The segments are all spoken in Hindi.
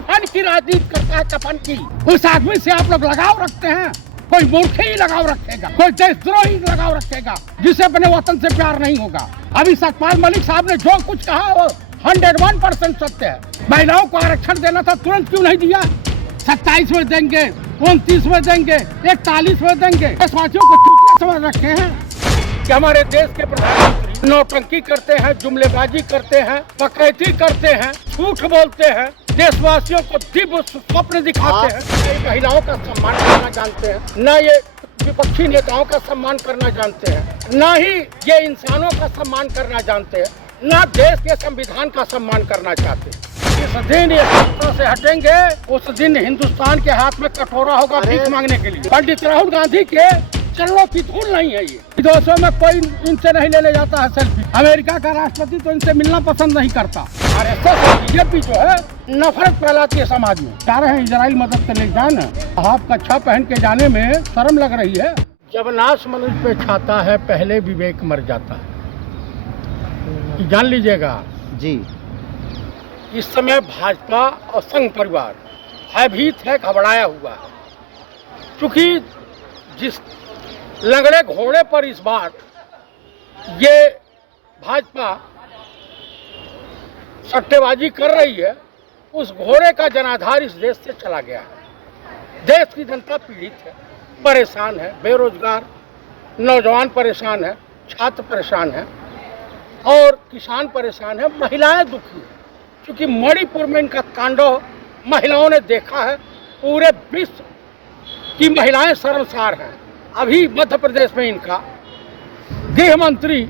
कफन की राजनीति करता है, कफन की। उस आदमी से आप लोग लगाव रखते हैं? कोई मूर्ख ही लगाव रखेगा, कोई देशद्रोही लगाव रखेगा जिसे अपने वतन से प्यार नहीं होगा। अभी सतपाल मलिक साहब ने जो कुछ कहा वो 101% सत्य है। महिलाओं को आरक्षण देना था, तुरंत क्यों नहीं दिया? 27 में देंगे, 29 में देंगे, 41 में देंगे। देशवासियों को चूतिया समझ रखे हैं कि हमारे देश के प्रधानमंत्री नौटंकी करते हैं, जुमलेबाजी करते हैं, डकैती करते हैं, झूठ बोलते हैं, देशवासियों को दिव्य स्वप्न दिखाते हैं। न ये महिलाओं का सम्मान करना जानते हैं, न ये विपक्षी नेताओं का सम्मान करना जानते हैं, न ही ये इंसानों का सम्मान करना जानते हैं, न देश के संविधान का सम्मान करना चाहते हैं। जिस दिन ये सत्ता से हटेंगे उस दिन हिंदुस्तान के हाथ में कटोरा होगा भीख मांगने के लिए। पंडित राहुल गांधी के चरणों की धूल नहीं है ये। विदेशों में कोई इनसे नहीं लेने जाता है सेल्फी। अमेरिका का राष्ट्रपति तो इनसे मिलना पसंद नहीं करता। आरएसएस और बीजेपी जो है नफरत फैलाती है समाज में। चाह रहे हैं इजराइल मदद करने जाना, आप कच्छा पहन के जाने में शर्म लग रही है। जब नाश मनुष्य पे छाता है पहले विवेक मर जाता है, जान लीजिएगा जी। इस समय भाजपा और संघ परिवार भयभीत है, घबराया हुआ है, क्योंकि जिस लंगड़े घोड़े पर इस बार ये भाजपा सट्टेबाजी कर रही है, उस घोड़े का जनाधार इस देश से चला गया है। देश की जनता पीड़ित है, परेशान है, बेरोजगार नौजवान परेशान है, छात्र परेशान है और किसान परेशान है, महिलाएं दुखी हैं, क्योंकि मणिपुर में इनका तांडव महिलाओं ने देखा है। पूरे विश्व की महिलाएं शर्मसार हैं। अभी मध्य प्रदेश में इनका गृह मंत्री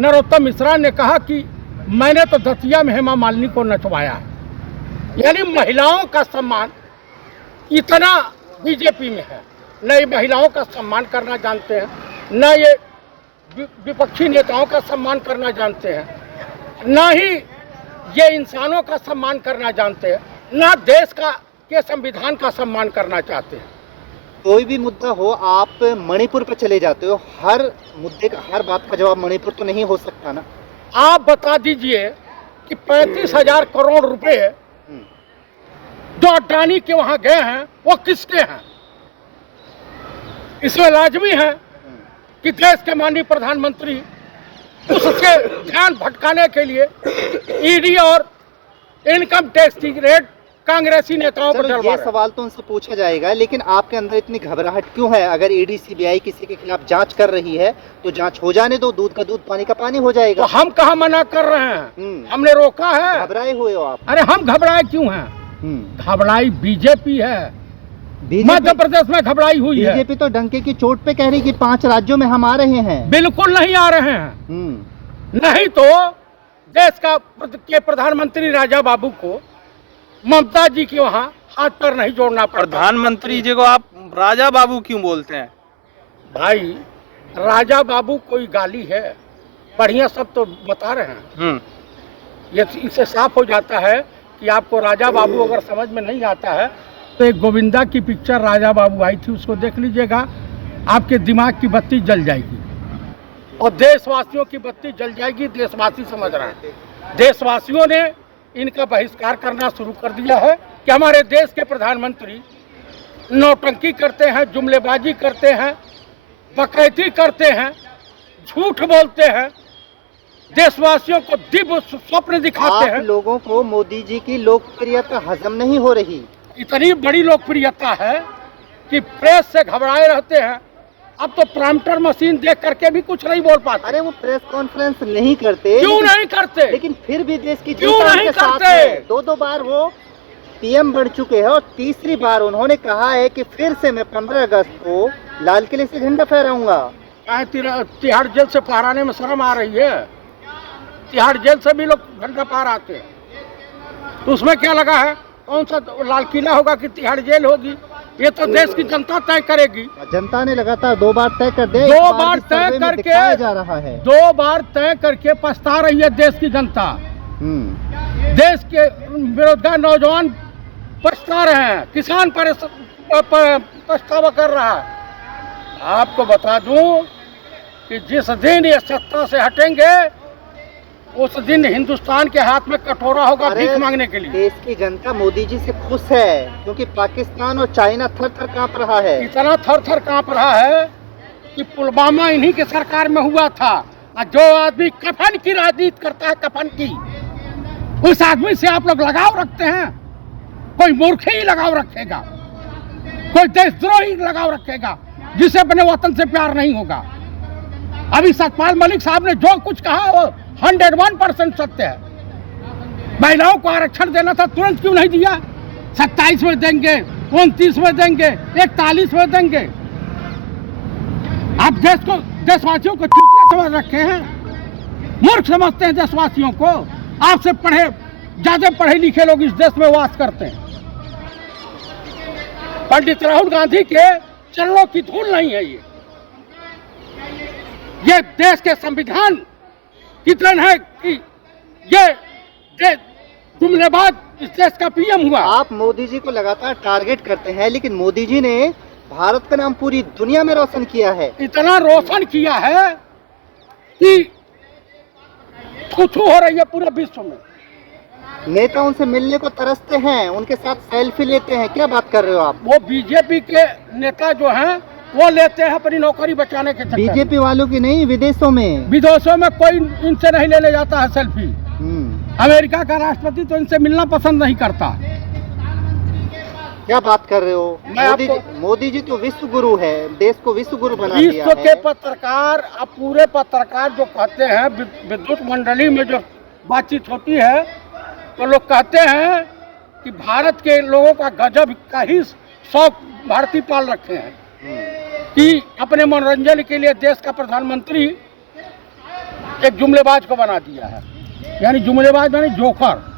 नरोत्तम मिश्रा ने कहा कि मैंने तो दतिया में हेमा मालिनी को नचवाया है। यानी महिलाओं का सम्मान इतना बीजेपी में है। न ये महिलाओं का सम्मान करना जानते हैं, न ये विपक्षी नेताओं का सम्मान करना जानते हैं, न ही ये इंसानों का सम्मान करना जानते हैं, न देश का के संविधान का सम्मान करना चाहते हैं। कोई भी मुद्दा हो आप मणिपुर पे चले जाते हो, हर मुद्दे का हर बात का जवाब मणिपुर तो नहीं हो सकता ना। आप बता दीजिए कि 35,000 करोड़ रुपए जो अडानी के वहां गए हैं वो किसके हैं? इसमें लाजमी है कि देश के माननीय प्रधानमंत्री उसके ध्यान भटकाने के लिए ईडी और इनकम टैक्स की रेट कांग्रेसी नेताओं पर ये सवाल तो उनसे पूछा जाएगा, लेकिन आपके अंदर इतनी घबराहट क्यों है? अगर ईडी सीबीआई किसी के खिलाफ जांच कर रही है तो जांच हो जाने दो, दूध का दूध पानी का पानी हो जाएगा। तो हम कहाँ मना कर रहे हैं? हमने रोका है। घबराए हुए हो आप? अरे हम घबराए क्यों हैं? घबराई बीजेपी है, मध्य प्रदेश में घबराई हुई है। बीजेपी तो डंके की चोट पे कह रही कि 5 राज्यों में हम आ रहे हैं। बिल्कुल नहीं आ रहे हैं। नहीं तो देश के प्रधानमंत्री राजा बाबू को ममता जी के वहाँ हाथ पर नहीं जोड़ना पड़ता। प्रधानमंत्री जी को आप राजा बाबू क्यों बोलते हैं? भाई राजा बाबू कोई गाली है? बढ़िया सब तो बता रहे हैं। ये इससे साफ हो जाता है कि आपको राजा बाबू अगर समझ में नहीं आता है तो एक गोविंदा की पिक्चर राजा बाबू आई थी, उसको देख लीजिएगा, आपके दिमाग की बत्ती जल जाएगी और देशवासियों की बत्ती जल जाएगी। देशवासी समझ रहे हैं। देशवासियों ने इनका बहिष्कार करना शुरू कर दिया है कि हमारे देश के प्रधानमंत्री नौटंकी करते हैं, जुमलेबाजी करते हैं, डकैती करते हैं, झूठ बोलते हैं, देशवासियों को दिव्य स्वप्न दिखाते हैं। लोगों को मोदी जी की लोकप्रियता हजम नहीं हो रही। इतनी बड़ी लोकप्रियता है कि प्रेस से घबराए रहते हैं। अब तो प्रॉम्प्टर मशीन देख करके भी कुछ नहीं बोल पाते। अरे वो प्रेस कॉन्फ्रेंस नहीं करते। क्यों नहीं करते? लेकिन फिर भी देश की क्यों नहीं करते? 2 बार वो पीएम बन चुके हैं और तीसरी बार उन्होंने कहा है कि फिर से मैं 15 अगस्त को लाल किले से झंडा फहराऊंगा। तिहाड़ जेल से फहराने में शर्म आ रही है? तिहाड़ जेल से भी लोग झंडा फहराते हैं, तो उसमें क्या लगा है? कौन सा लाल किला होगा कि तिहाड़ जेल होगी? ये तो देश की जनता तय करेगी। जनता ने लगातार 2 बार तय कर दिया, 2 बार तय करके जा रहा है। 2 बार तय करके पछता रही है देश की जनता। देश के बेरोजगार नौजवान पछता रहे हैं, किसान पछतावा कर रहा है। आपको बता दूं कि जिस दिन ये सत्ता से हटेंगे उस दिन हिंदुस्तान के हाथ में कटोरा होगा अरे, भीख मांगने के लिए। देश की जनता मोदी जी से खुश है क्योंकि पाकिस्तान और चाइना थर थर कांप रहा है। इतना थर थर कांप रहा है कि पुलवामा इन्हीं के सरकार में हुआ था। और जो आदमी कफन की राजनीति करता है, कफन की, उस आदमी से आप लोग लगाव रखते हैं। कोई मूर्ख ही लगाव रखेगा, कोई देशद्रोही लगाव रखेगा जिसे अपने वतन से प्यार नहीं होगा। अभी सतपाल मलिक साहब ने जो कुछ कहा वो 101% सत्य है। महिलाओं को आरक्षण देना था, तुरंत क्यों नहीं दिया? 27 में देंगे, 29 में देंगे, 41 में देंगे। आप देशवासियों को चूतिया समझ रखे हैं, मूर्ख समझते हैं देशवासियों को। आपसे ज्यादा पढ़े लिखे लोग इस देश में वास करते हैं। पंडित राहुल गांधी के चरणों की धूल नहीं है ये देश के संविधान की तरह है कि ये जुमलेबाज इस देश का पीएम हुआ। आप मोदी जी को लगातार टारगेट करते हैं, लेकिन मोदी जी ने भारत का नाम पूरी दुनिया में रोशन किया है। इतना रोशन किया है कि थू-थू हो रही है पूरे विश्व में। नेता उनसे मिलने को तरसते हैं, उनके साथ सेल्फी लेते हैं। क्या बात कर रहे हो आप? वो बीजेपी के नेता जो हैं वो लेते हैं अपनी नौकरी बचाने के चक्कर। बीजेपी वालों की नहीं, विदेशों में। विदेशों में कोई इनसे नहीं लेने जाता है सेल्फी। अमेरिका का राष्ट्रपति तो इनसे मिलना पसंद नहीं करता। क्या बात कर रहे हो? मोदी जी तो विश्व गुरु है, देश को विश्व गुरु बना दिया है। विश्व के पत्रकार, अब पूरे पत्रकार जो कहते हैं, विद्युत मंडली में जो बातचीत होती है तो लोग कहते हैं कि भारत के लोगों का गजब का ही शौक भारतीय पाल रखे हैं कि अपने मनोरंजन के लिए देश का प्रधानमंत्री एक जुमलेबाज को बना दिया है। यानी जुमलेबाज यानी जोकर।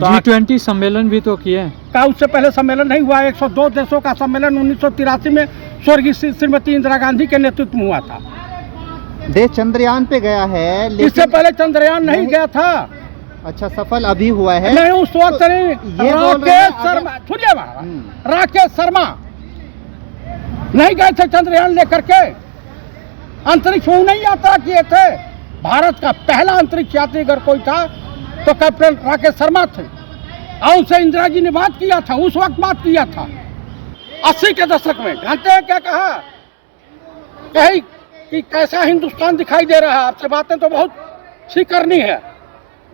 G20 सम्मेलन भी तो किए का उससे पहले सम्मेलन नहीं हुआ। 102 देशों का सम्मेलन 1983 में स्वर्गीय श्रीमती इंदिरा गांधी के नेतृत्व में हुआ था। देश चंद्रयान पे गया है, लेकिन इससे पहले चंद्रयान नहीं गया था। अच्छा, सफल अभी हुआ है। नहीं, उस वक्त नहीं। ये राकेश शर्मा, सुनिए राकेश शर्मा नहीं गए थे चंद्रयान लेकर के। अंतरिक्ष में नहीं यात्रा किए थे। भारत का पहला अंतरिक्ष यात्री अगर कोई था तो कैप्टन राकेश शर्मा थे। और उनसे इंदिरा जी ने बात किया था, उस वक्त बात किया था 80 के दशक में। जानते हैं क्या कहा? कही कि कैसा हिंदुस्तान दिखाई दे रहा है, आपसे बातें तो बहुत सी करनी है।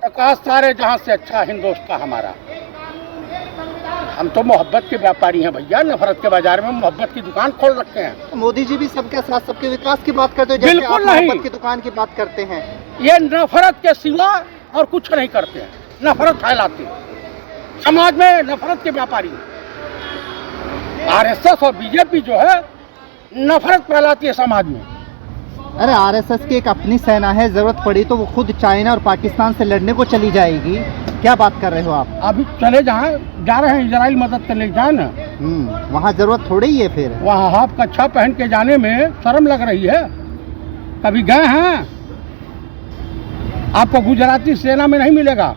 तो कहा सारे जहां से अच्छा हिंदुस्तान हमारा। हम तो मोहब्बत के व्यापारी हैं भैया, नफरत के बाजार में मोहब्बत की दुकान खोल रखे हैं। मोदी जी भी सबके साथ सबके विकास की बात करते हैं, जैसे बिल्कुल आप नहीं। मोहब्बत की दुकान की बात करते हैं। ये नफरत के सिवा और कुछ नहीं करते हैं, नफरत फैलाते हैं। समाज में नफरत के व्यापारी। आरएसएस और बीजेपी जो है नफरत फैलाती है समाज में। अरे आरएसएस की एक अपनी सेना है, जरूरत पड़ी तो वो खुद चाइना और पाकिस्तान से लड़ने को चली जाएगी। क्या बात कर रहे हो आप? अभी चले जा रहे हैं इजराइल मदद करने जाए ना। वहाँ जरूरत थोड़ी ही है। फिर वहाँ हाफ कच्छा पहन के जाने में शर्म लग रही है। कभी गए हैं? आपको गुजराती सेना में नहीं मिलेगा।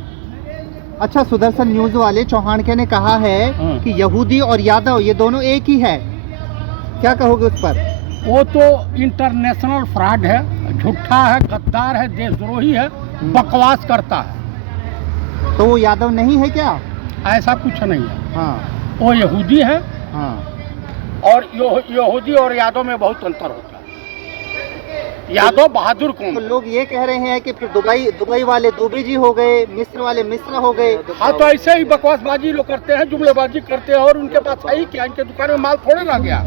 अच्छा, सुदर्शन न्यूज वाले चौहानके ने कहा है कि यहूदी और यादव ये दोनों एक ही है। क्या कहोगे उस पर? वो तो इंटरनेशनल फ्रॉड है, झूठा है, गद्दार है, देशद्रोही है, बकवास करता है। तो वो यादव नहीं है क्या? ऐसा कुछ नहीं है। हाँ, वो यहूदी है। हाँ। और यहूदी और यादव में बहुत अंतर होता है। यादव बहादुर कौन? तो लोग ये कह रहे हैं कि फिर दुबई वाले दुबई जी हो गए, मिस्र वाले मिस्र हो गए। हाँ, तो ऐसे ही बकवासबाजी लोग करते हैं, जुमलेबाजी करते हैं। और उनके पास है ही क्या? इनके दुकान में माल थोड़े ना गया।